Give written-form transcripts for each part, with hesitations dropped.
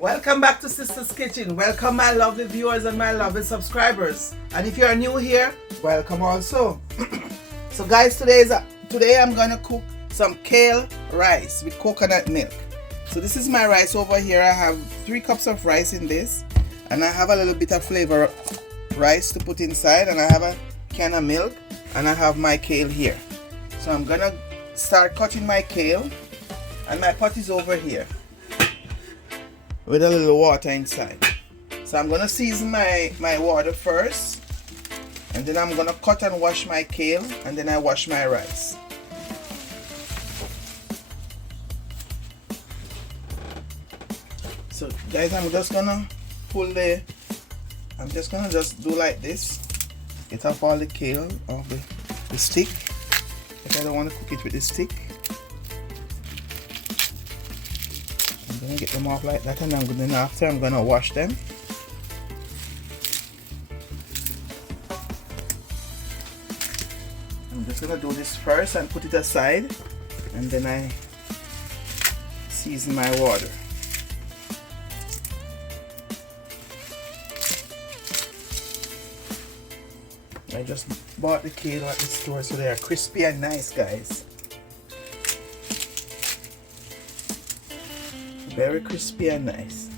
Welcome back to Sister's Kitchen. Welcome my lovely viewers and my lovely subscribers. And if you are new here, welcome also. So guys, today I'm gonna cook some kale rice with coconut milk. So this is my rice over here. I have 3 cups of rice in this, and I have a little bit of flavor rice to put inside, and I have a can of milk, and I have my kale here. So I'm gonna start cutting my kale, and my pot is over here with a little water inside. So I'm gonna season my water first, and then I'm gonna cut and wash my kale, and then I wash my rice. So guys, I'm just gonna just do like this, get off all the kale off the stick, if I don't want to cook it with the stick. I'm gonna get them off like that, and then after I'm gonna wash them. I'm just gonna do this first and put it aside, and then I season my water. I just bought the kale at the store, so they are crispy and nice, guys. Very crispy and nice.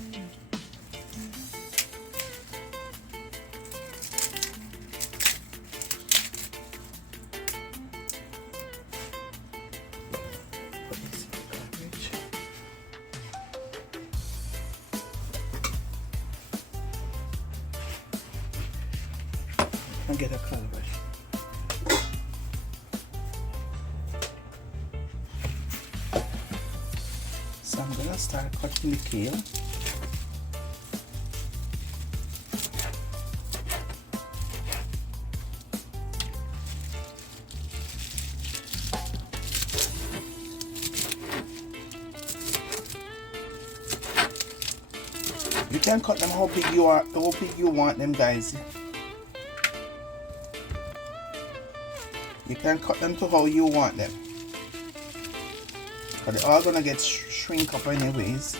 I'll get a calabash. So I'm gonna start cutting the kale. You can cut them how big you want them, guys. You can cut them to how you want them, but they're all gonna get shrink up anyways.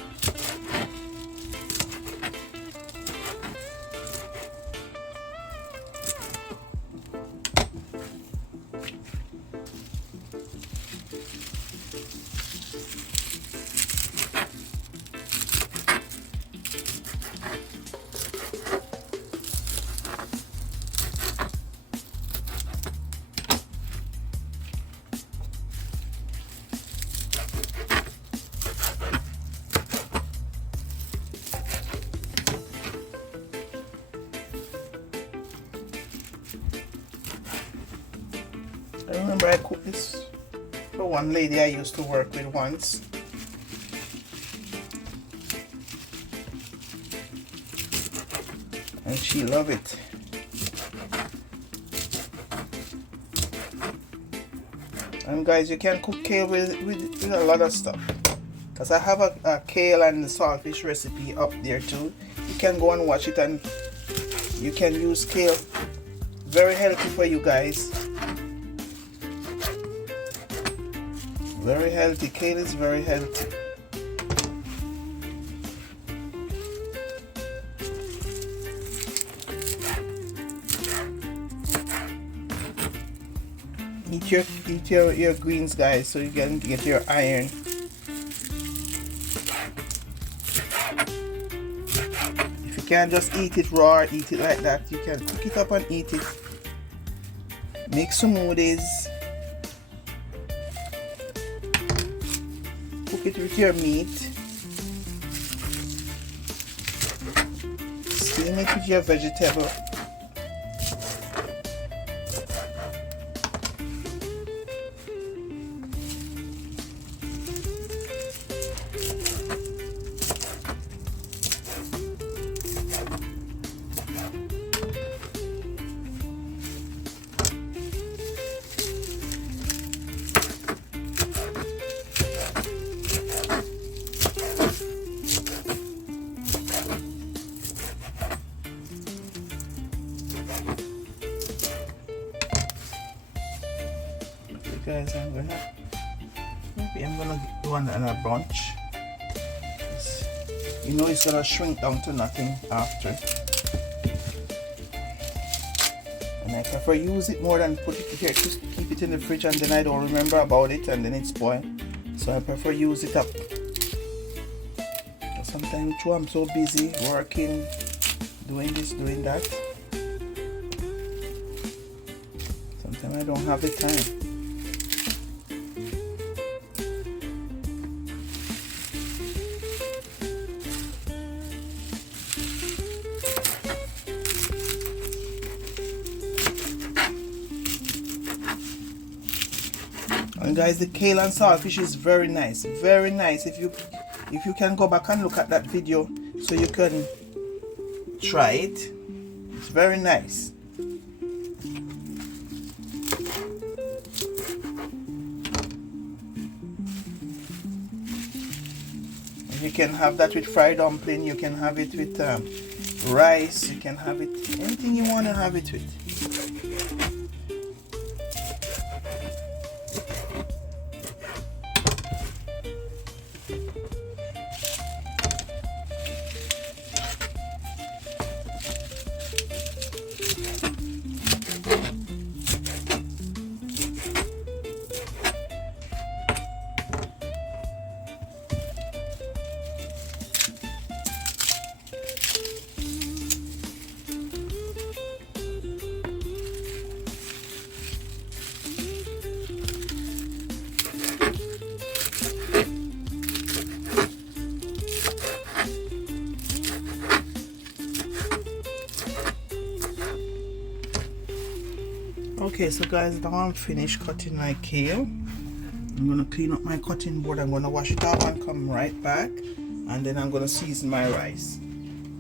I remember I cooked this for one lady I used to work with once. And she loved it. And guys, you can cook kale with a lot of stuff. Because I have a kale and saltfish recipe up there too. You can go and watch it, and you can use kale. Very healthy for you guys. Very healthy. Kale is very healthy. Eat your greens, guys, so you can get your iron. If you can't just eat it raw, eat it like that, you can cook it up and eat it. Make smoothies. Cook it with your meat. Steam it with your vegetable. Guys, maybe I'm gonna do another bunch. you know it's gonna shrink down to nothing after. And I prefer use it more than put it here to keep it in the fridge and then I don't remember about it and then it's spoiled. So I prefer use it up. Sometimes too I'm so busy working, doing this, doing that. Sometimes I don't have the time. And guys, the kale and saltfish is very nice, very nice. If you can go back and look at that video so you can try it, it's very nice. And you can have that with fried dumpling, you can have it with rice, you can have it anything you want to have it with. Okay, so guys, now I'm finished cutting my kale. I'm gonna clean up my cutting board. I'm gonna wash it off and come right back, and then I'm gonna season my rice.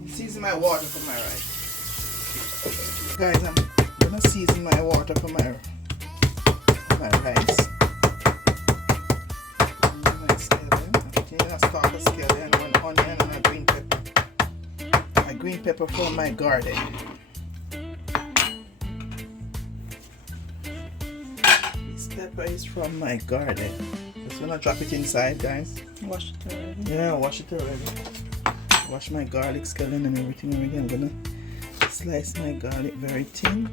Season my water for my rice. Guys, I'm gonna season my water for my rice. My scallion. I'm putting in a stalk of scallion, one onion, and a green pepper. A green pepper from my garden. Pepper is from my garden. Just gonna drop it inside, guys. Wash it already? Yeah, wash it already. Wash my garlic, scallion and everything already. I'm gonna slice my garlic very thin.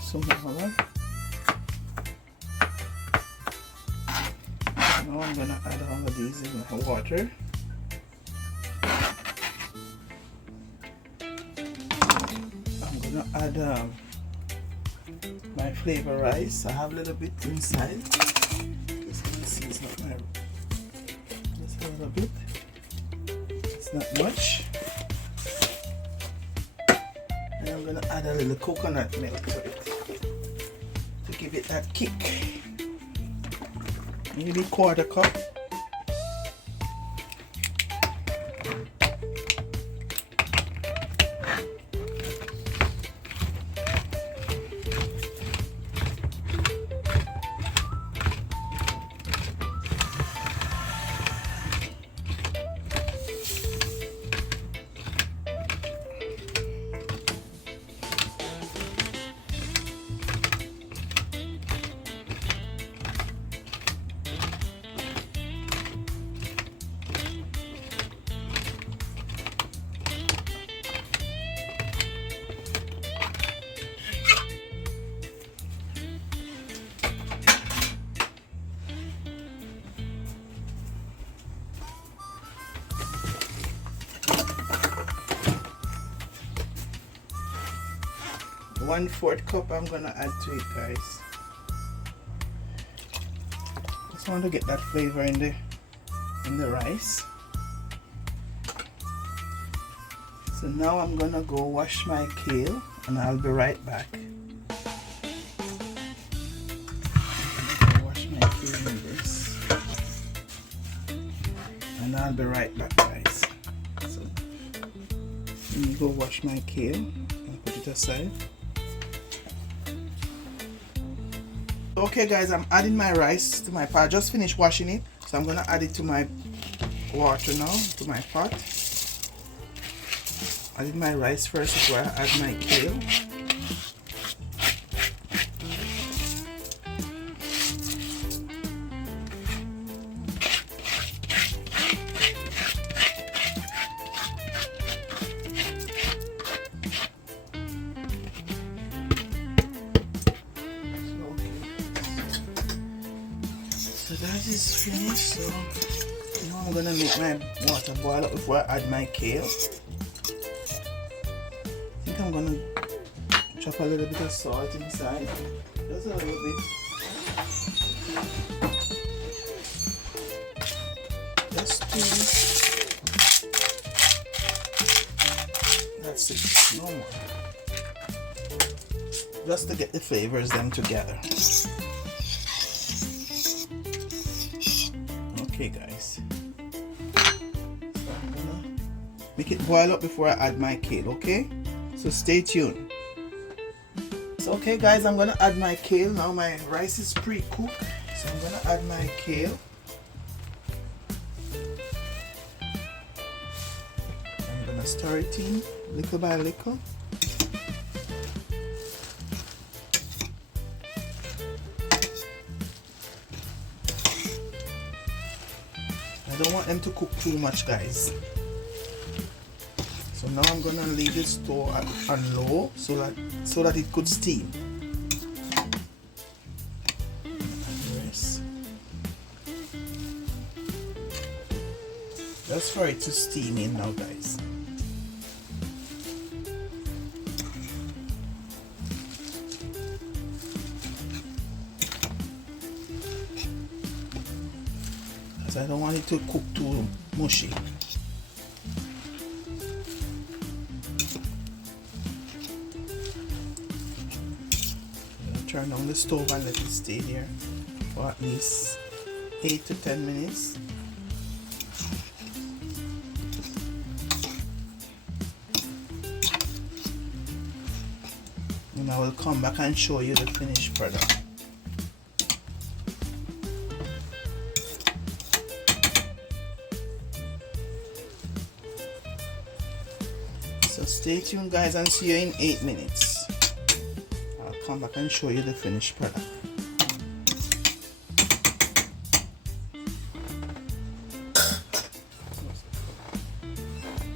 Some more. Now I'm gonna add all of these in my water. I'm gonna add my flavor rice. I have a little bit inside. Just gonna season up my just a little bit. It's not much. And I'm gonna add a little coconut milk to it. Give it that kick. Maybe quarter cup. One-fourth cup I'm gonna add to it, guys. Just want to get that flavor in the rice. So now I'm gonna go wash my kale and I'll be right back. Wash my kale in this and I'll be right back, guys. So let me go wash my kale and put it aside. Okay guys, I'm adding my rice to my pot. I just finished washing it, so I'm gonna add it to my water now, to my pot. I did my rice first before I add my kale. So that is finished. So now I'm gonna make my water boil up before I add my kale. I think I'm gonna chop a little bit of salt inside, just a little bit. Just two. That's it. No more. Just to get the flavors them together. Okay guys, so I'm gonna make it boil up before I add my kale, okay? So stay tuned. So okay guys, I'm gonna add my kale now. My rice is pre-cooked, so I'm gonna add my kale. I'm gonna stir it in little by little. I don't want them to cook too much, guys. So now I'm gonna leave the stove on low so that it could steam. Yes. Just for it to steam in now, guys. I don't want it to cook too mushy. Turn on the stove and let it stay there for at least 8 to 10 minutes. And I will come back and show you the finished product. So stay tuned guys and see you in 8 minutes. I'll come back and show you the finished product.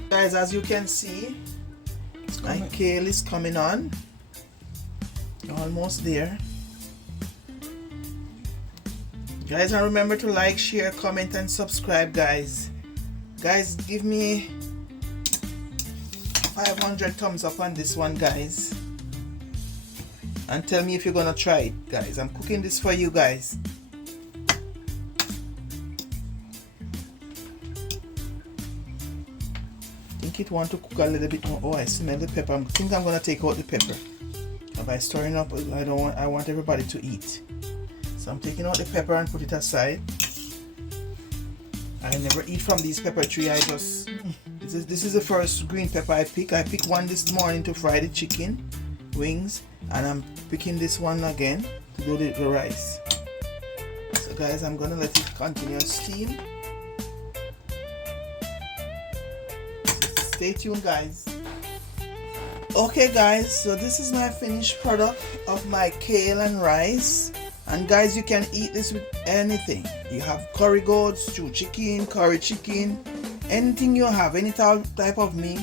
Guys, as you can see, my kale is coming on. Almost there. Guys, and remember to like, share, comment and subscribe, guys. Guys, give me 500 thumbs up on this one, guys, and tell me if you're gonna try it, guys. I'm cooking this for you guys. I think it want to cook a little bit more. Oh, I smell the pepper. I think I'm gonna take out the pepper. By stirring up, I want everybody to eat. So I'm taking out the pepper and put it aside. I never eat from these pepper tree. I just this is the first green pepper I pick. I picked one this morning to fry the chicken wings, and I'm picking this one again to do the rice. So guys, I'm gonna let it continue to steam. Stay tuned, guys. Okay guys, so this is my finished product of my kale and rice. And guys, you can eat this with anything. You have curry goat, stew chicken, curry chicken, anything you have, any type of meat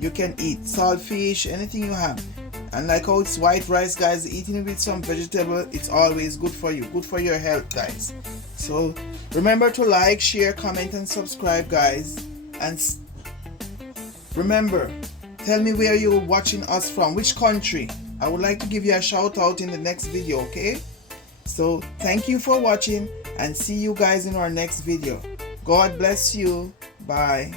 you can eat. Salt fish, anything you have. And like how it's white rice, guys, eating it with some vegetable, it's always good for you, good for your health, guys. So remember to like, share, comment and subscribe, guys. And remember, tell me where you're watching us from, which country. I would like to give you a shout out in the next video, okay? So thank you for watching and see you guys in our next video. God bless you. Bye.